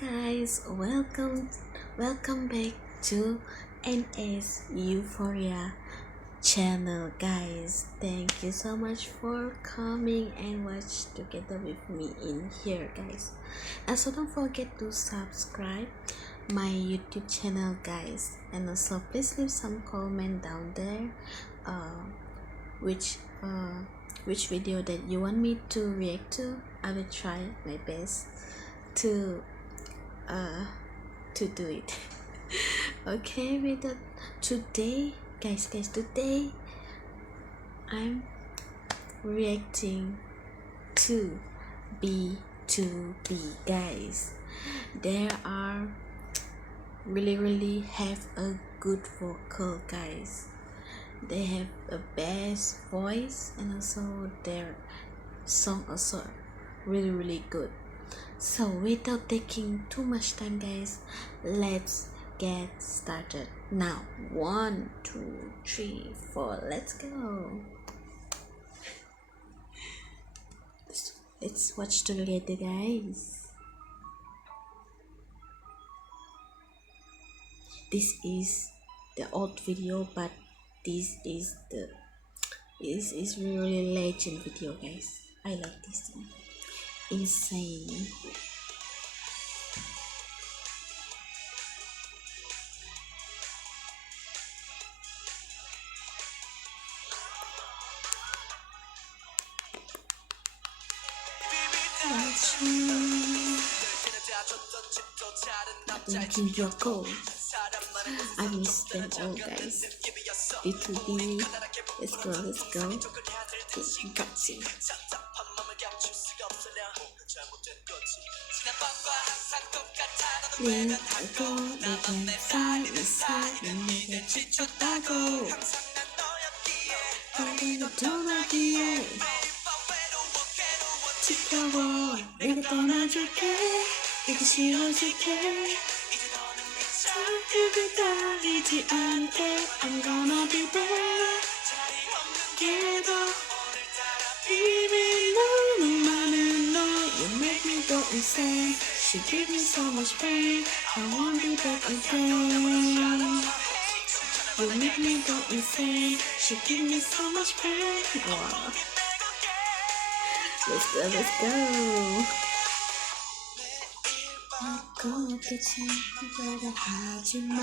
guys, welcome back to NS Euphoria channel guys. Thank you so much for coming and watch together with me in here guys. Also don't forget to subscribe my YouTube channel guys, and also please leave some comment down there which video that you want me to react to. I will try my best to do it. Okay, with that, today today I'm reacting to B2B guys. There are really have a good vocal guys. They have a bass voice, and also their song also really good. So without taking too much time guys, let's get started now. 1 2 3 4, let's go. Let's watch together guys. This is the old video, but this is really legend video guys. I like this one. Insane. Thinking your goal. I miss them all guys. B2B, let's go. Gotcha. 내가 내겐 사이 내게 지쳤다고 거리를 떠나기에 지켜워. 내가 떠나줄게. 내가 싫어질게. 자극을 따르지 않게 I'm gonna be there. 걔도 비밀 너는 많은 너 You make me go insane. She give me so much pain. I won't be back again. You make me go insane. She give me so much pain. Wow. Let's go. 고맙겠지 후회를 하지마.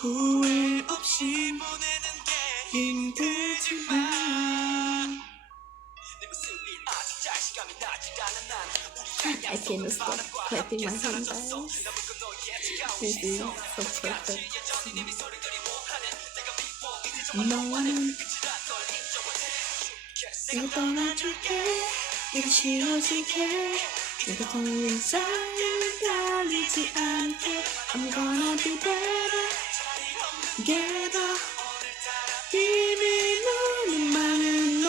후회 없이 보내는 게 힘들지만 I cannot stop clapping my hands guys. This is so perfect. 너와는 내가 떠나줄게. 내가 싫어질게. 내가 더 이상을 달리지 않게 I'm gonna be better. Together. 비밀 너는 많은 너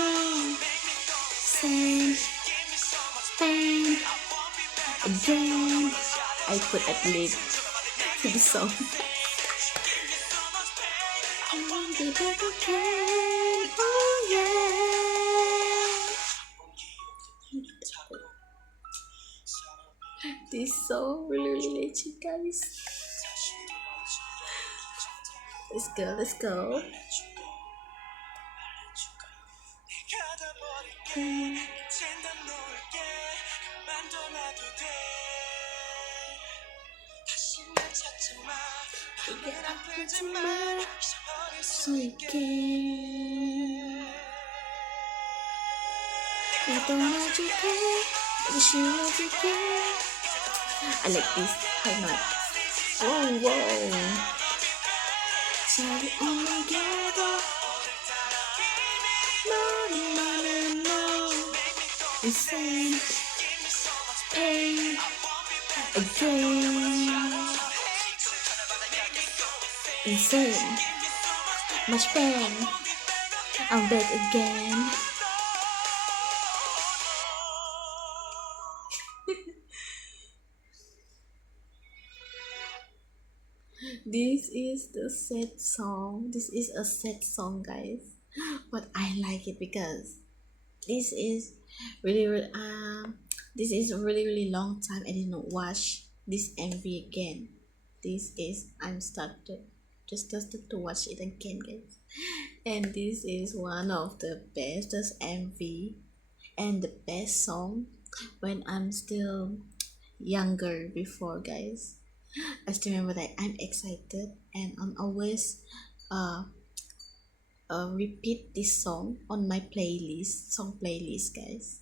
Same pain again. I put at least to the song. I won't be back again. Oh yeah. This song really legit guys. Let's go. 이게 아프지 말할 수 있게. 내가 떠나줄게. 내가 싫어질게. I like this high note. Whoa. 자리 없는 게도 너는 많은 너 Insane pain again. Insane much pain. I'm back again. This is the sad song. This is a sad song guys, but I like it because this is really This is a really long time I didn't watch this MV again. This is I'm started just started to watch it again, guys. And this is one of the bestest MV and the best song when I'm still younger before, guys. I still remember that I'm excited and I'm always uh, repeat this song on my song playlist, guys.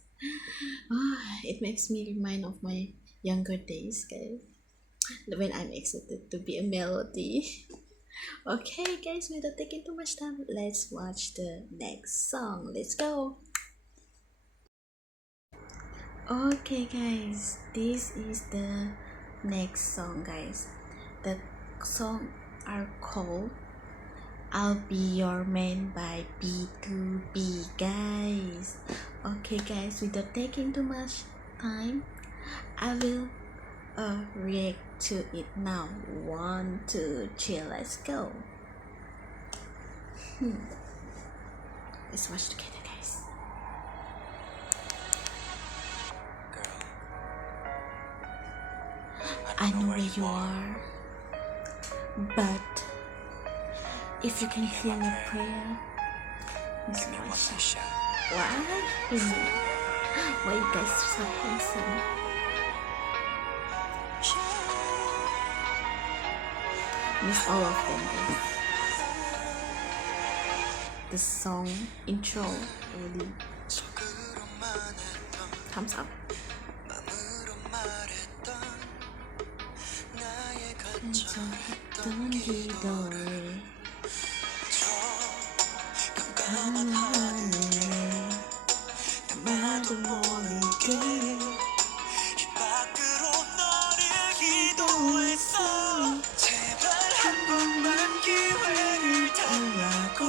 It makes me remind of my younger days, guys, when I'm excited to be a melody. Okay, guys, without taking too much time, let's watch the next song. Let's go. Okay, guys, this is the next song, guys. The song are called I'll Be Your Man by B2B, guys. Okay, guys, without taking too much time, I will react to it now. 1, 2, 3, let's go. Let's watch together, guys. Girl, I know where you are, but if you can hear my prayer, Miss give me one Marsha. last shot. What? Why you guys so handsome? Miss all of them, guys. The song intro really 속으로만 했던 thumbs up. 마음으로 말했던 나의 간절했던 기도에 저 깜깜한 하늘에 나도 모르게 입 밖으로 너를 기도했어 제발 한 번만 기회를 달라고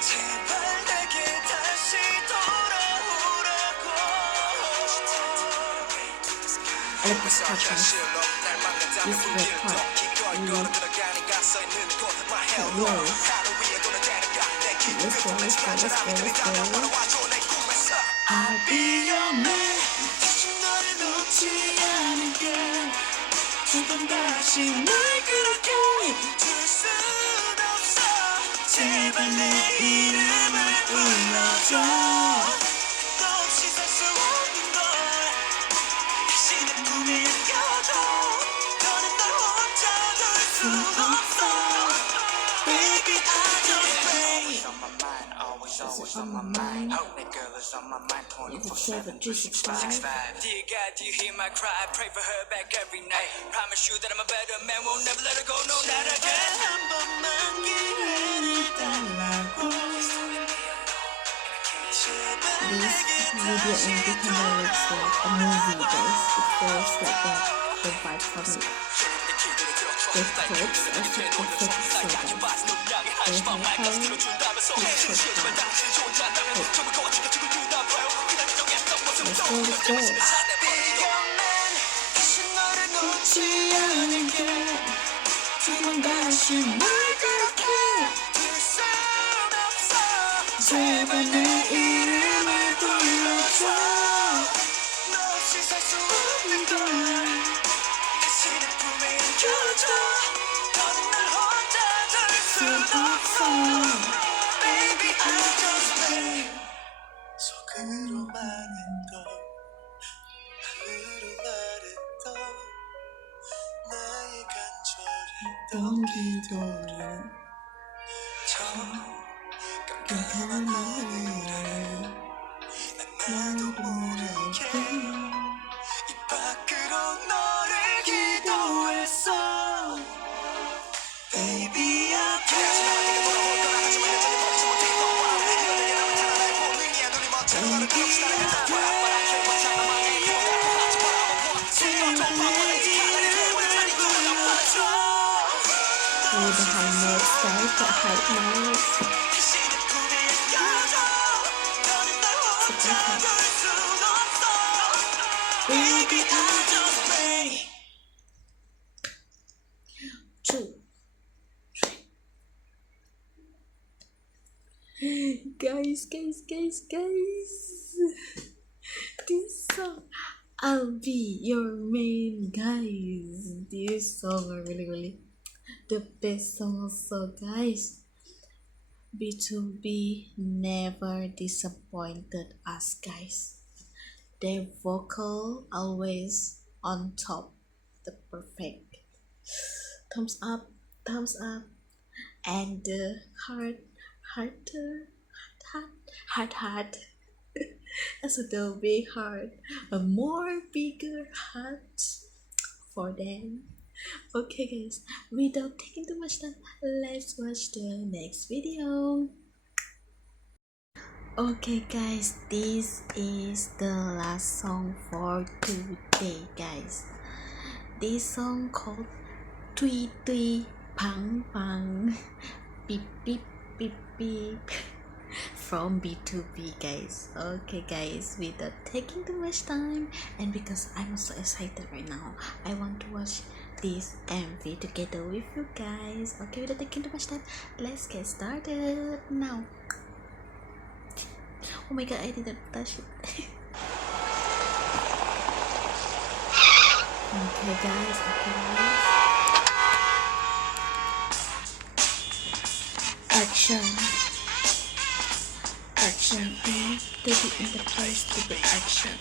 제발 내게 다시 돌아오라고 I like this part, guys. This red part really whoa. Let's go. I'll be your man. 너를 놓지 않을게 두 번 다시 널 그렇게 둘 순 없어 제발 내 이름을 불러줘 너 없이 살 수 없는 걸 다시 내 품에 안겨줘 너는 날 혼자 둘 순 없어 Baby I just pray always on my mind That girl is on my mind 24/7 365 Dear God, do you hear my cry? I pray for her back every night Promise you that I'm a better man Won't never let her go, no, not again 한 번만 기회를 달라고 This video in Btob looks like a movie, guys. It feels like the vibe from it. The clips are super sexy. Let's go. 놓지 않을게 두 번 다시 널 그렇게 둘 순 없어 제발 내 이름을 불러줘 너 없이 살 수 없는 걸 다시 내 품에 안겨줘 너는 날 혼자 둘 순 없어 Baby I just pray 속으로 말했던 마음으로 말했던 나의 간절했던 기도를 저 깜깜한 하늘에 나도 모르게 입 밖으로 너를 기도했어 Baby I pray With the high notes, guys, the high notes. Baby, I just pray. 2, 3. Guys. I'll be your main guys. This song are really the best song also, guys. B2B never disappointed us, guys. Their vocal always on top, the perfect. Thumbs up, thumbs up, and the heart, heart, heart. As the big heart, a more bigger heart for them. Okay, guys, without taking too much time, let's watch the next video. Okay, guys, this is the last song for today, guys. This song called Tui Tui Pang Pang Beep Beep Beep Beep from B2B, guys. Okay, guys, without taking too much time, and because I'm so excited right now, I want to watch this MV together with you guys. Okay, without taking too much time, let's get started now. Oh my god, I didn't touch it. Okay, guys. Action. To be in the place to be action.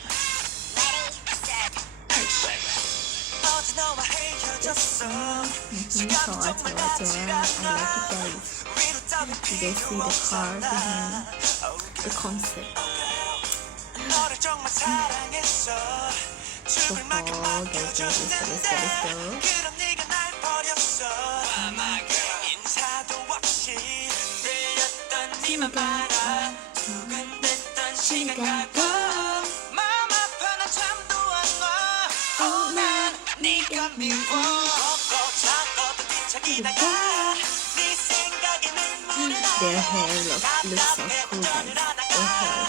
좋아. I like it, guys. You guys see the car behind the concept. Let's go. 시간과 마음 아파나 잠도 안 와. 난 네가 미워. 자꾸 뒤척이다가 네 생각에 눈물이 나. Their hair looks so cool, guys. Their hair.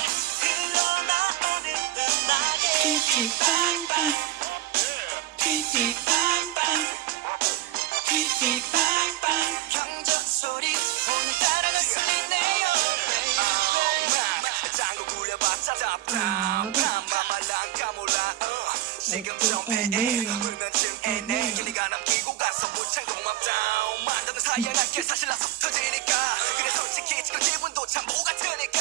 퀴퀴빵빵 퀴퀴빵빵 퀴퀴빵빵 경적 소리 오늘따라 거슬리네요. 짱구 굴려봤자 답답 마말랑 까몰라 지금 좀 애애 불면증 애네 길이가 남기고 가서 무창 고맙다 만드는 사양할게 사실 나서 터지니까 그래 솔직히 지금 기분도 참 뭐 같으니까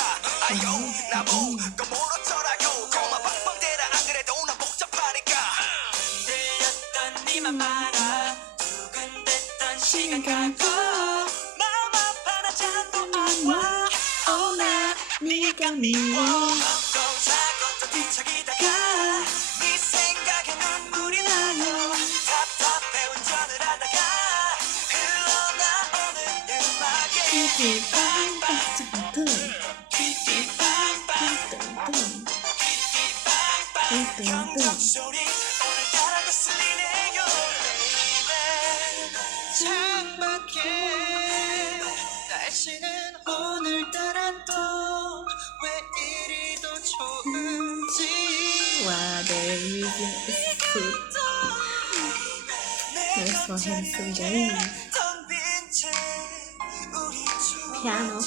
아요 나보고 모르더라고 고마 방방대라 안 그래도 난 복잡하니까 흔들렸던 네만 말아 두근댔던 시간 가고 마음 아파나 잠도 안와 나 네가 미워 자꾸 뒤척이다가 네 생각에 눈물이 나요 답답해 운전을 하다가 흘러나오는 음악에 퀴퀴빵빵 퀴퀴빵빵 경적 소리 오늘따라 거슬리네요 창밖에 날씨는 오늘따라 또 왜 이리도 좋은지 Wow, their music is good. They're so handsome, guys. Piano.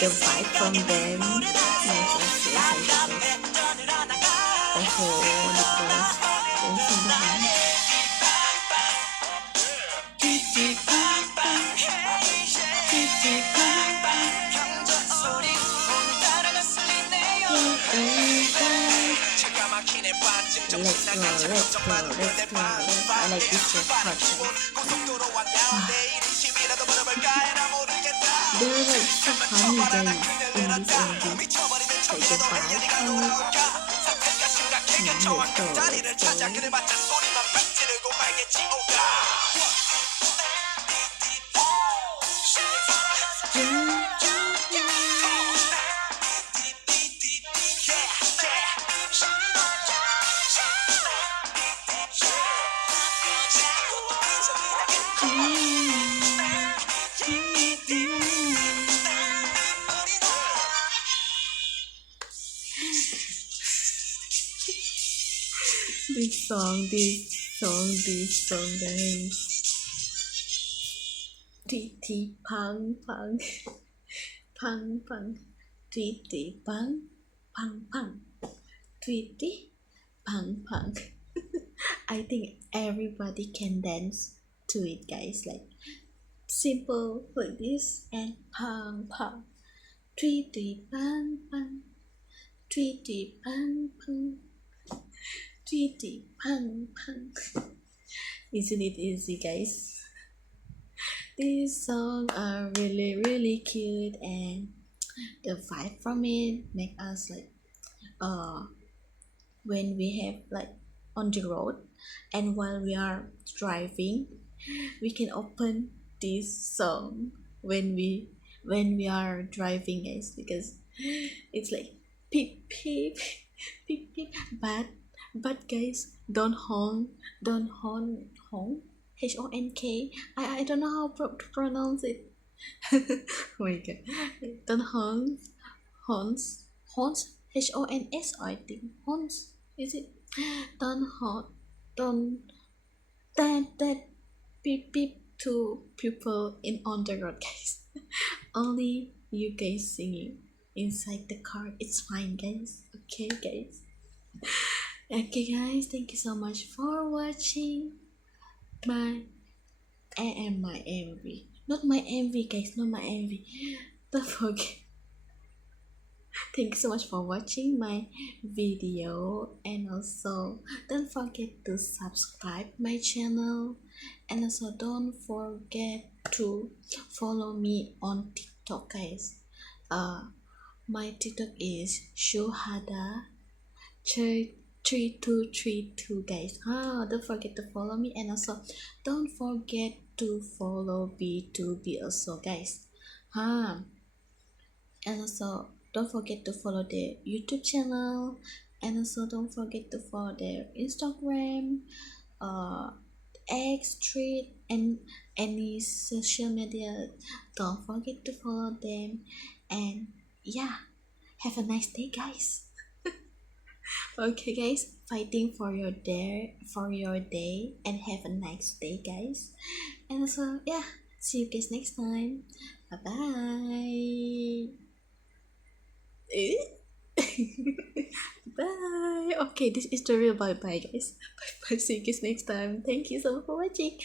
The vibe from them makes us so excited. Oh, the girls dancing behind. Let's go. I like this part. They're like so funny, guys, in this MV. Like the vibe. This song, guys. T Pang. pang pang, tweety pang pang pang, tweety pang pang. I think everybody can dance to it, guys. Like simple like this and pang pang, tweety pang pang, tweety pang pang, tweety pang pang. Isn't it easy, guys? These songs are really cute, and the vibe from it make us like uh when we have like on the road and while we are driving we can open this song when we are driving, guys, because it's like beep beep beep beep, but guys, don't honk, honk. I don't know how to pronounce it. Oh my god, don't horns, horns, HONS, I think. Horns, is it? Don't hon, don't that beep beep to people in on the road, guys. Only you guys singing inside the car. It's fine, guys. Okay, guys. Okay, guys. Thank you so much for watching my my MV. Not my MV, guys. Not my MV. Don't forget. Thank you so much for watching my video, and also don't forget to subscribe my channel, and also don't forget to follow me on TikTok, guys. My TikTok is Shuhada 3232, guys. Don't forget to follow me, and also don't forget to follow B2B also, guys. And also don't forget to follow their YouTube channel, and also don't forget to follow their Instagram, uh X Street, and any social media. Don't forget to follow them, and yeah, have a nice day, guys. Okay, guys, fighting for your day, and have a nice day, guys. And also, yeah, see you guys next time. Bye bye. Bye. Okay, this is the real bye bye, guys. Bye bye. See you guys next time. Thank you so much for watching.